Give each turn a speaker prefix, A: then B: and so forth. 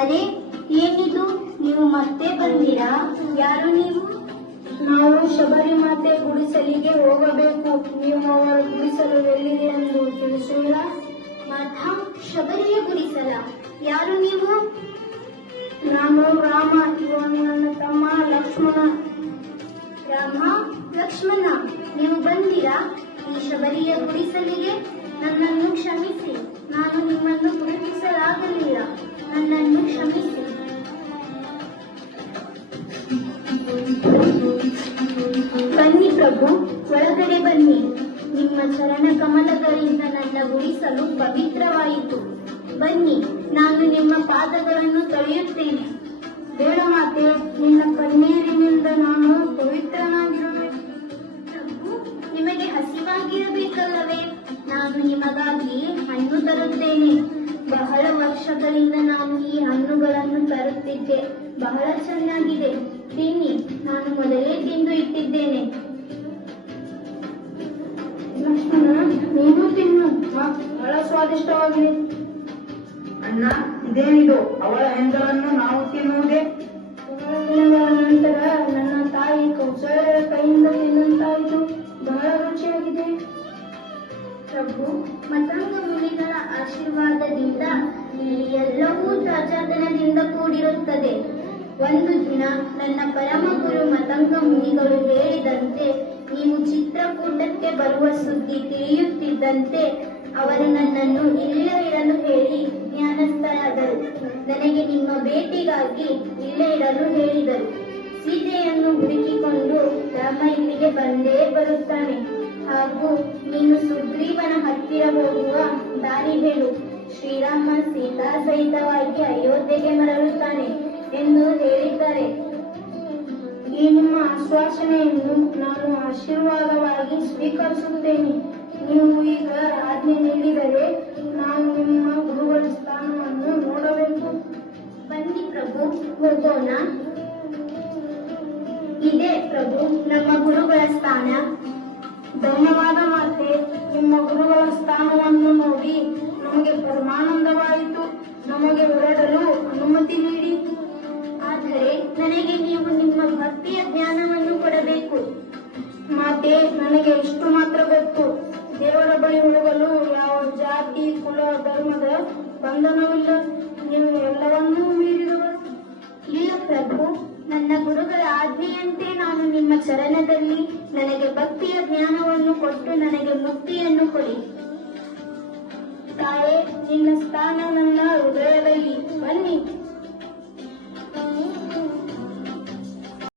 A: ಅರೆ, ಏನಿದು? ನೀವು ಮತ್ತೆ ಬಂದಿರಾ? ಯಾರು ನೀವು?
B: ನಾವು ಶಬರಿಮಾತೆ ಗುಡಿಸಲಿಗೆ ಹೋಗಬೇಕು. ನೀವು ಅವರ ಗುಡಿಸಲು ಎಲ್ಲಿದೆ ಎಂದು ತಿಳಿಸುವಿರಾ?
A: ಮಾಥ ಶಬರಿಯ ಗುಡಿಸಲ. ಯಾರು ನೀವು?
B: ನಾನು ರಾಮ, ಇವನು ನನ್ನ ತಮ್ಮ ಲಕ್ಷ್ಮಣ.
A: ರಾಮ, ಲಕ್ಷ್ಮಣ, ನೀವು ಬಂದಿರಾ? ಈ ಶಬರಿಯ ಗುಡಿಸಲಿಗೆ ನನ್ನನ್ನು ಕ್ಷಮಿಸಿ. ನಾನು ನಿಮ್ಮನ್ನು ಗುರುತಿಸಲಾಗಲಿಲ್ಲ ಪ್ರಭು ಒಳಗಡೆ ಬನ್ನಿ. ನಿಮ್ಮ ಚರಣ ಕಮಲಗಳಿಂದ ನನ್ನ ಗುಡಿಸಲು ಪವಿತ್ರವಾಯಿತು. ಬನ್ನಿ, ನಾನು ನಿಮ್ಮ ಪಾದಗಳನ್ನು ತೊಳೆಯುತ್ತೇನೆ.
B: ಮಾತೆ, ನಿನ್ನ ಕಣ್ಣೀರಿನಿಂದ ನಾನು ಪವಿತ್ರನಾಗಿರುವೆ.
A: ಪ್ರಭು ನಿಮಗೆ ಹಸಿವಾಗಿರಬೇಕಲ್ಲವೇ? ನಾನು ನಿಮಗಾಗಿ ಹಣ್ಣು ತರುತ್ತೇನೆ. ಬಹಳ ವರ್ಷಗಳಿಂದ ನಾನು ಈ ಹಣ್ಣುಗಳನ್ನು ತರುತ್ತಿದ್ದೆ. ಬಹಳ ಚೆನ್ನಾಗಿದೆ.
B: ಲಕ್ಷ್ಮಣ ನೀನು ತಿನ್ನು. ಬಹಳ ಸ್ವಾದಿಷ್ಟವಾಗಿದೆ.
C: ಅಣ್ಣ ಇದೇನಿದು? ಅವಳ ಹೆಂಡರನ್ನು ನಾವು ತಿನ್ನುವುದೇ?
B: ದಿನಗಳ ನಂತರ ನನ್ನ ತಾಯಿ ಕೌಶಲ್ಯದ ಕೈಯಿಂದ ತಿನ್ನಂತಾಯಿತು ಬಹಳ ರುಚಿಯಾಗಿದೆ.
A: ಪ್ರಭು ಮತಂಗ ಮುನಿಗಳ ಆಶೀರ್ವಾದದಿಂದ ಇಲ್ಲಿ ಎಲ್ಲವೂ ತಾಜಾತನದಿಂದ ಕೂಡಿರುತ್ತದೆ. ಒಂದು ದಿನ ನನ್ನ ಪರಮ ಗುರು ಮತಂಗ ಮುನಿಗಳು ಹೇಳಿದಂತೆ ನೀವು ಬರುವ ಸುದ್ದಿ ತಿಳಿಯುತ್ತಿದ್ದಂತೆ ಅವರು ನನ್ನನ್ನು ಇಲ್ಲೇ ಇರಲು ಹೇಳಿ ಜ್ಞಾನಸ್ಥರಾದರು. ನನಗೆ ನಿಮ್ಮ ಭೇಟಿಗಾಗಿ ಇಲ್ಲೇ ಇರಲು ಹೇಳಿದರು. ಸೀತೆಯನ್ನು ಹುಡುಕಿಕೊಂಡು ರಾಮ ಇಲ್ಲಿಗೆ ಬಂದೇ ಬರುತ್ತಾನೆ. ಹಾಗೂ ನೀನು ಸುಗ್ರೀವನ ಹತ್ತಿರ ಹೋಗುವ ದಾರಿ ಹೇಳು. ಶ್ರೀರಾಮ ಸೀತಾ ಸಹಿತವಾಗಿ ಅಯೋಧ್ಯೆಗೆ ಮರಳುತ್ತಾನೆ ಎಂದು ಹೇಳಿದ್ದಾರೆ.
B: ಈ ನಿಮ್ಮ ಆಶ್ವಾಸನೆಯನ್ನು ನೀವು ಈಗ ಆಜ್ಞೆ ನೀಡಿದರೆ ನಾನು ನಿಮ್ಮ ಗುರುಗಳ ಸ್ಥಾನವನ್ನು ನೋಡಬೇಕು
A: ಬನ್ನಿ ಪ್ರಭು ಹೋಗೋಣ ಇದೇ ಪ್ರಭು ನಮ್ಮ ಗುರುಗಳ ಸ್ಥಾನ
B: ಧನ್ಯವಾದ ಮಾತೆ ನಿಮ್ಮ ಗುರುಗಳ ಸ್ಥಾನವನ್ನು ನೋಡಿ ನಮಗೆ ಪರಮಾನಂದವಾಯಿತು ನಮಗೆ ಹೊರಡಲು ಅನುಮತಿ ನೀಡಿ
A: ಆದರೆ ನನಗೆ ನೀವು ನಿಮ್ಮ ಭಕ್ತಿಯ ಜ್ಞಾನವನ್ನು ಕೊಡಬೇಕು.
B: ಬಂಧನವಿಲ್ಲ. ನೀವು ಎಲ್ಲವನ್ನೂ ಮೀರಿರುವ
A: ಇಲ್ಲ ಪ್ರಭು ನನ್ನ ಗುರುಗಳ ಆಜ್ಞೆಯಂತೆ ನಾನು ನಿಮ್ಮ ಚರಣದಲ್ಲಿ ನನಗೆ ಭಕ್ತಿಯ ಜ್ಞಾನವನ್ನು ಕೊಟ್ಟು ನನಗೆ ಮುಕ್ತಿಯನ್ನು ಕೊಡಿ.
B: ತಾಯೇ, ನಿನ್ನ ಸ್ಥಾನ ನನ್ನ